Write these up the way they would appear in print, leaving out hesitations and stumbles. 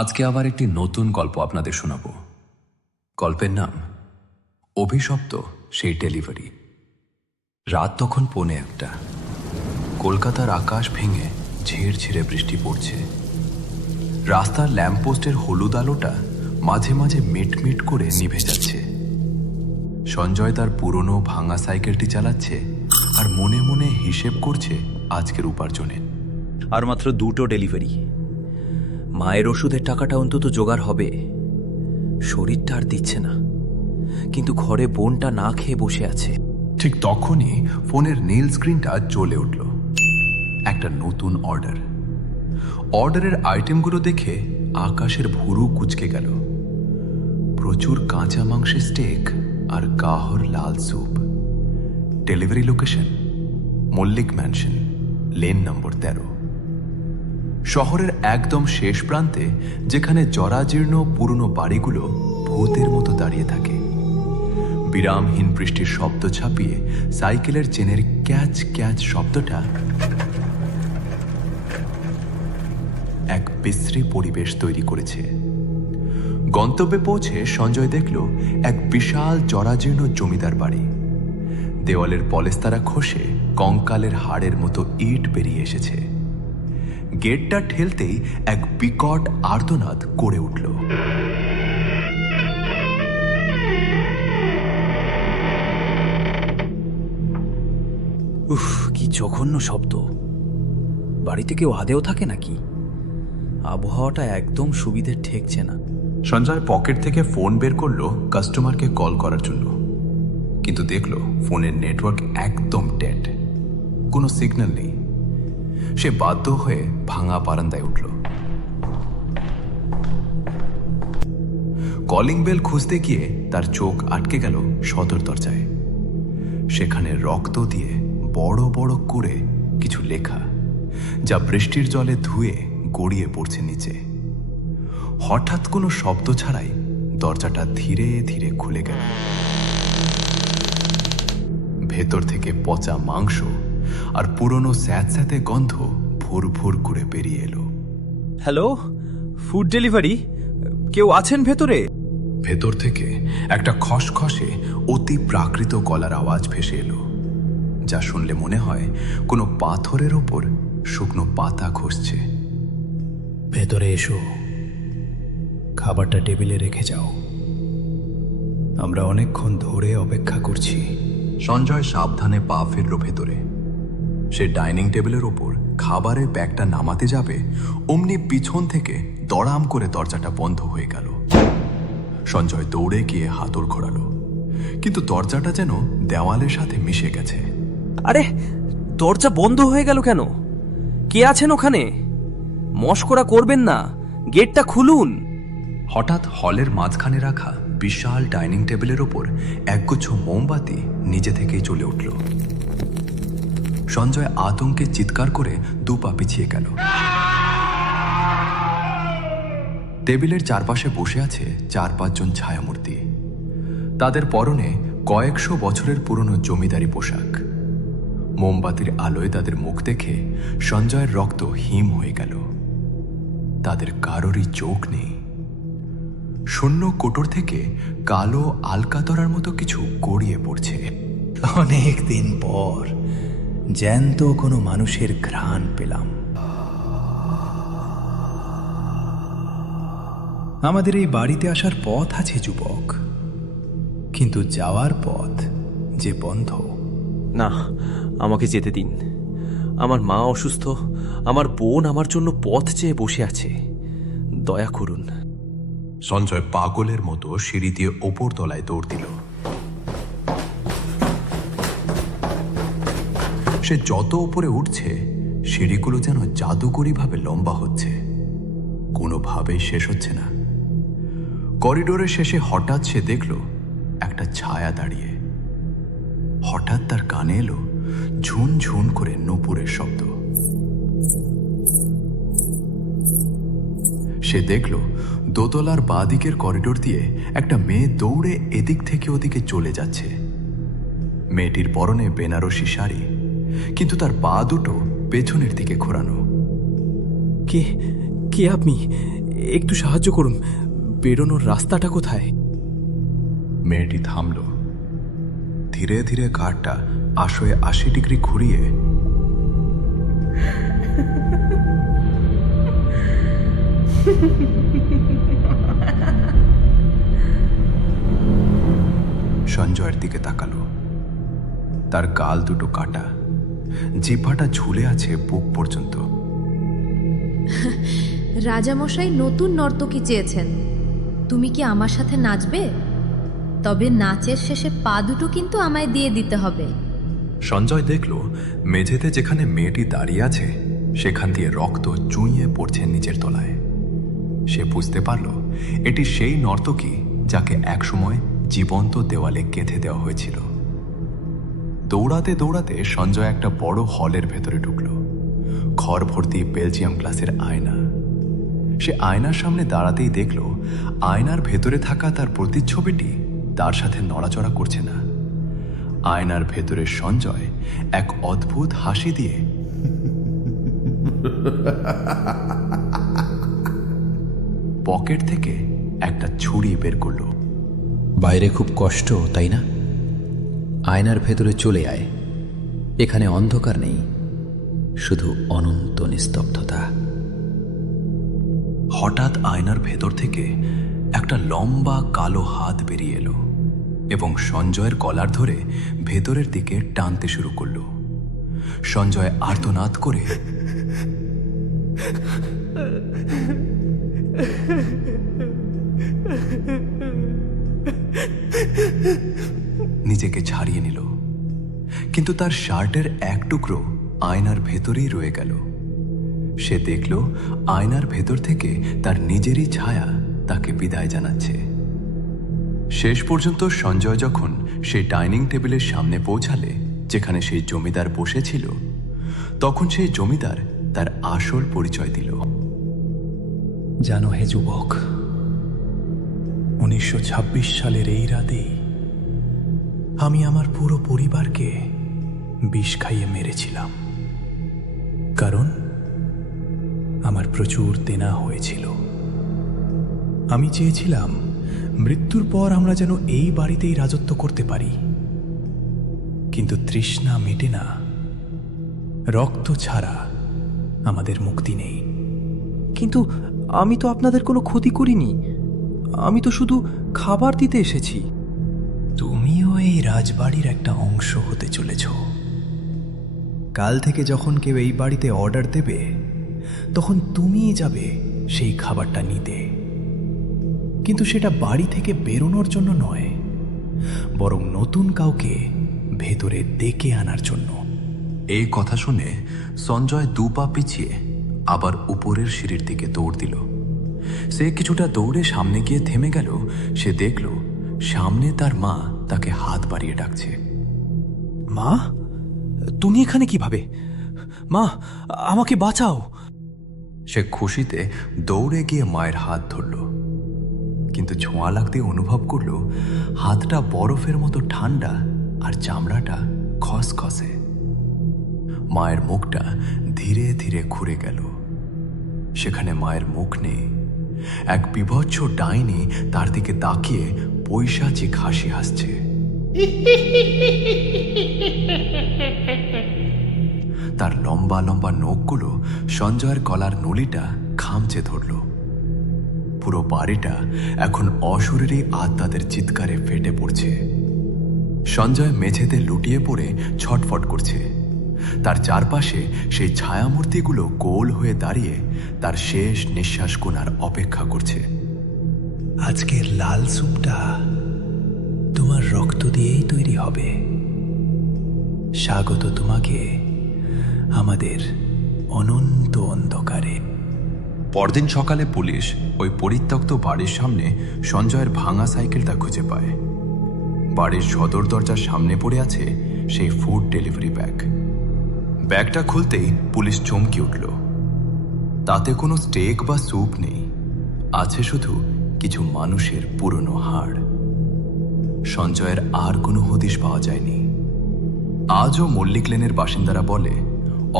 আজকে আবার একটি নতুন গল্প আপনাদের শোনাব। গল্পের নাম অভিশপ্ত সেই ডেলিভারি। রাত তখন 1:45। কলকাতার আকাশ ভেঙে ঝিরঝিরে বৃষ্টি পড়ছে। রাস্তার ল্যাম্পপোস্টের হলুদ আলোটা মাঝে মাঝে মিটমিট করে নিভে যাচ্ছে। সঞ্জয় তার পুরনো ভাঙা সাইকেলটি চালাচ্ছে আর মনে মনে হিসেব করছে আজকের উপার্জনে। আর মাত্র 2টো ডেলিভারি। মায়ের ওষুধের টাকাটা অন্তত জোগাড় হবে। শরীরটা আর দিচ্ছে না, কিন্তু ঘরে বোনটা না খেয়ে বসে আছে। ঠিক তখনই ফোনের নীল স্ক্রিনটা জ্বলে উঠল। একটা নতুন অর্ডারের আইটেমগুলো দেখে আকাশের ভুরু কুঁচকে গেল। প্রচুর কাঁচা মাংসের স্টেক আর গাহর লাল soup. Delivery location Mallick mansion, lane number 13। শহরের একদম শেষ প্রান্তে, যেখানে জরাজীর্ণ পুরনো বাড়িগুলো ভূতের মতো দাঁড়িয়ে থাকে। বিরামহীন বৃষ্টির শব্দ ছাপিয়ে সাইকেলের চেনের ক্যাচ ক্যাচ শব্দটা এক বিশ্রী পরিবেশ তৈরি করেছে। গন্তব্যে পৌঁছে সঞ্জয় দেখল এক বিশাল জরাজীর্ণ জমিদার বাড়ি। দেওয়ালের পলেস্তারা খসে কঙ্কালের হাড়ের মতো ইট বেরিয়ে এসেছে। গেটটা ঠেলতেই এক বিকট আর্তনাদ করে উঠল। উফ, কি জঘন্য শব্দ! বাড়িতে কেউ আদেও থাকে নাকি? আবহাওয়াটা একদম সুবিধের ঠেকছে না। সঞ্জয় পকেট থেকে ফোন বের করলো কাস্টমারকে কল করার জন্য, কিন্তু দেখলো ফোনের নেটওয়ার্ক একদম ডেড, কোনো সিগন্যাল নেই। সে বাধ্য হয়ে ভাঙা বারান্দায় উঠল। কলিং বেল খুঁজতে গিয়ে তার চোখ আটকে গেল সদর দরজায়। সেখানে রক্ত দিয়ে বড় বড় করে কিছু লেখা, যা বৃষ্টির জলে ধুয়ে গড়িয়ে পড়ছে নিচে। হঠাৎ কোনো শব্দ ছাড়াই দরজাটা ধীরে ধীরে খুলে গেল। ভেতর থেকে পচা মাংস আর পুরনো স্যাঁতস্যাঁতে গন্ধ ভুর ভুর করে বেরিয়ে এলো। হ্যালো, ফুড ডেলিভারি, কেউ আছেন ভেতরে? ভেতর থেকে একটা খসখসে অতি প্রাকৃত গলার আওয়াজ ভেসে এলো, যা শুনলে মনে হয় কোনো পাথরের ওপর শুকনো পাতা খসছে। ভেতরে এসো, খাবারটা টেবিলে রেখে যাও, আমরা অনেকক্ষণ ধরে অপেক্ষা করছি। সঞ্জয় সাবধানে পা ফেলল ভেতরে। সে ডাইনিং টেবিলের ওপর খাবারের ব্যাগটা নামাতে যাবে, অমনি পিছন থেকে দড়াম করে দরজাটা বন্ধ হয়ে গেল। সঞ্জয় দৌড়ে গিয়ে হাতল ঘোরালো, কিন্তু দরজাটা যেন দেওয়ালের সাথে মিশে গেছে। আরে, দরজা বন্ধ হয়ে গেল কেন? কে আছেন ওখানে? মশকরা করবেন না, গেটটা খুলুন। হঠাৎ হলের মাঝখানে রাখা বিশাল ডাইনিং টেবিলের ওপর একগুচ্ছ মোমবাতি নিজে থেকেই জ্বলে উঠল। সঞ্জয় আতঙ্কে চিৎকার করে 2 পা পিছিয়ে গেল। টেবিলের চারপাশে বসে আছে 4-5 জন ছায়ামূর্তি। তাদের পরনে কয়েকশো বছরের পুরনো জমিদারি পোশাক। মোমবাতির আলোয় তাদের মুখ দেখে সঞ্জয়ের রক্ত হিম হয়ে গেল। তাদের কারোরই চোখ নেই। শূন্য কোটর থেকে কালো আলকাতরার মতো কিছু গড়িয়ে পড়ছে। অনেক দিন পর জ্যান্ত কোনো মানুষের ঘ্রাণ পেলাম। আমাদের এই বাড়িতে আসার পথ আছে যুবক, কিন্তু যাওয়ার পথ যে বন্ধ। না, আমাকে যেতে দিন। আমার মা অসুস্থ, আমার বোন আমার জন্য পথ চেয়ে বসে আছে। দয়া করুন। সঞ্জয় পাগলের মতো সিঁড়ি দিয়ে ওপর তলায় দৌড় দিল। সে যত উপরে উঠছে, সিঁড়িগুলো যেন জাদুকরীভাবে লম্বা হচ্ছে, কোনোভাবেই শেষ হচ্ছে না। করিডোরের শেষে হঠাৎ সে দেখল একটা ছায়া দাঁড়িয়ে। হঠাৎ তার কানে এলো ঝুন ঝুন করে নূপুরের শব্দ। সে দেখল দোতলার বাঁদিকের করিডোর দিয়ে একটা মেয়ে দৌড়ে এদিক থেকে ওদিকে চলে যাচ্ছে। মেয়েটির পরনে বেনারসি শাড়ি, কিন্তু তার পা দুটো পেছনের দিকে ঘোরানো। কে কে আপনি? একটু সাহায্য করুন, বেরোনোর রাস্তাটা কোথায়? মেয়েটি থামল। ধীরে ধীরে ঘাটটা 180 ডিগ্রি ঘুরিয়ে সঞ্জয়ের দিকে তাকালো। তার গাল দুটো কাটা, জিহ্বাটা ঝুলে আছে বুক পর্যন্ত। রাজামশাই নতুন নর্তকী চেয়েছেন, তুমি কি আমার সাথে নাচবে? তবে নাচের শেষে পা দুটো কিন্তু আমায় দিয়ে দিতে হবে। সঞ্জয় দেখল মেঝেতে যেখানে মেয়েটি দাঁড়িয়ে আছে সেখান দিয়ে রক্ত চুইয়ে পড়ছে নিচের তলায়। সে বুঝতে পারল এটি সেই নর্তকী যাকে একসময় জীবন্ত দেওয়ালে গেঁথে দেওয়া হয়েছিল। দৌড়াতে দৌড়াতে সঞ্জয় একটা বড় হলের ভেতরে ঢুকল। খড় ভর্তি বেলজিয়াম গ্লাসের আয়না। সে আয়নার সামনে দাঁড়াতেই দেখল আয়নার ভেতরে থাকা তার প্রতিচ্ছবিটি তার সাথে নড়াচড়া করছে না। আয়নার ভেতরে সঞ্জয় এক অদ্ভুত হাসি দিয়ে পকেট থেকে একটা ছুরি বের করল। বাইরে খুব কষ্ট, তাই না? আয়নার ভেতরে চলে আয়। এখানে অন্ধকার নেই, শুধু অনন্ত নিস্তব্ধতা। হঠাৎ আয়নার ভেতর থেকে একটা লম্বা কালো হাত বেরিয়ে এলো এবং সঞ্জয়ের কলার ধরে ভেতরের দিকে টানতে শুরু করল। সঞ্জয় আর্তনাদ করে নিজেকে ছাড়িয়ে নিল, কিন্তু তার শার্টের এক টুকরো আয়নার ভেতরেই রয়ে গেল। সে দেখল আয়নার ভেতর থেকে তার নিজেরই ছায়া তাকে বিদায় জানাচ্ছে। শেষ পর্যন্ত সঞ্জয় যখন সেই ডাইনিং টেবিলের সামনে পৌঁছালে যেখানে সেই জমিদার বসেছিল, তখন সেই জমিদার তার আসল পরিচয় দিল। জানো হে যুবক, 1926 সালের এই রাতেই আমি আমার পুরো পরিবারকে বিষ খাইয়ে মেরেছিলাম। কারণ আমার প্রচুর দেনা হয়েছিল। আমি চেয়েছিলাম মৃত্যুর পর আমরা যেন এই বাড়িতেই রাজত্ব করতে পারি, কিন্তু তৃষ্ণা মেটে না, রক্ত ছাড়া আমাদের মুক্তি নেই। কিন্তু আমি তো আপনাদের কোনো ক্ষতি করিনি, আমি তো শুধু খাবার দিতে এসেছি। তুমিও এই রাজবাড়ির একটা অংশ হতে চলেছ। কাল থেকে যখন কেউ এই বাড়িতে অর্ডার দেবে, তখন তুমিই যাবে সেই খাবারটা নিতে। কিন্তু সেটা বাড়ি থেকে বেরোনোর জন্য নয়, বরং নতুন কাউকে ভেতরে ডেকে আনার জন্য। এই কথা শুনে সঞ্জয় 2 পা পিছিয়ে আবার উপরের সিঁড়ির দিকে দৌড় দিল। সে কিছুটা দৌড়ে সামনে গিয়ে থেমে গেল। সে দেখল সামনে তার মা তাকে হাত বাড়িয়ে ডাকছে। মা, তুমি এখানে কিভাবে? মা, আমাকে বাঁচাও। সে খুশিতে দৌড়ে গিয়ে মায়ের হাত ধরল, কিন্তু ছোঁয়া লাগতে অনুভব করল হাতটা বরফের মতো ঠান্ডা আর চামড়াটা খসখসে। মায়ের মুখটা ধীরে ধীরে ঘুরে গেল। সেখানে মায়ের মুখ নেই। এক বিভৎস ডাইনি তার দিকে তাকিয়ে পৈশাচিক হাসি হাসছে। তার লম্বা লম্বা নখগুলো সঞ্জয়ের গলার নলিটা খামচে ধরল। পুরো বাড়িটা এখন অশরীরী আত্মাদের চিৎকারে ফেটে পড়ছে। সঞ্জয় মেঝেতে লুটিয়ে পড়ে ছটফট করছে। তার চারপাশে সেই ছায়ামূর্তিগুলো গোল হয়ে দাঁড়িয়ে তার শেষ নিঃশ্বাস গোনার অপেক্ষা করছে। আজকের লাল স্যুপটা তোমার রক্ত দিয়েই তৈরি হবে। স্বাগত তোমাকে আমাদের অনন্ত অন্ধকারে। পরদিন সকালে পুলিশ ওই পরিত্যক্ত বাড়ির সামনে সঞ্জয়ের ভাঙা সাইকেলটা খুঁজে পায়। বাড়ির সদর দরজার সামনে পড়ে আছে সেই ফুড ডেলিভারি ব্যাগ। ব্যাগটা খুলতেই পুলিশ চমকে উঠল। তাতে কোনো স্টেক বা স্যুপ নেই, আছে শুধু কিছু মানুষের পুরনো হাড়। সঞ্জয়ের আর কোনো হদিশ পাওয়া যায়নি। আজও মল্লিক লেনের বাসিন্দারা বলে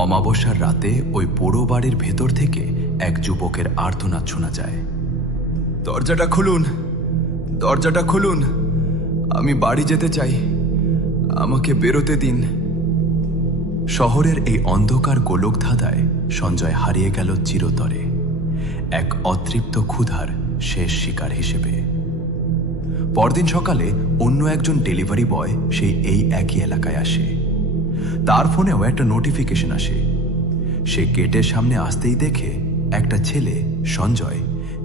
অমাবস্যার রাতে ওই পোড়ো বাড়ির ভেতর থেকে এক যুবকের আর্তনাদ শোনা যায়। দরজাটা খুলুন, দরজাটা খুলুন, আমি বাড়ি যেতে চাই, আমাকে বেরোতে দিন। শহরের এই অন্ধকার গোলকধাঁধায় সঞ্জয় হারিয়ে গেল চিরতরে, এক অতৃপ্ত ক্ষুধার শেষ শিকার হিসেবে। পরদিন সকালে অন্য একজন ডেলিভারি বয় সেই একই এলাকায় আসে। তার ফোনেও একটা নোটিফিকেশন আসে। সে গেটের সামনে আসতেই দেখে একটা ছেলে সঞ্জয়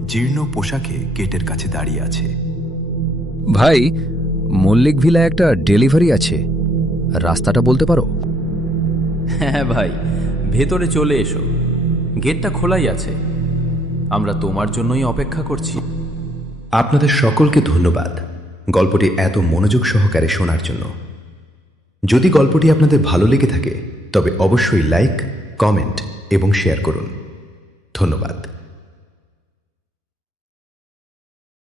জীর্ণ পোশাকে গেটের কাছে দাঁড়িয়ে আছে। ভাই, মল্লিক ভিলা একটা ডেলিভারি আছে, রাস্তাটা বলতে পারো? হ্যাঁ ভাই, ভেতরে চলে এসো, গেটটা খোলাই আছে, আমরা তোমার জন্যই অপেক্ষা করছি। আপনাদের সকলকে ধন্যবাদ গল্পটি এত মনোযোগ সহকারে শোনার জন্য। যদি গল্পটি আপনাদের ভালো লেগে থাকে তবে অবশ্যই লাইক, কমেন্ট এবং শেয়ার করুন। ধন্যবাদ।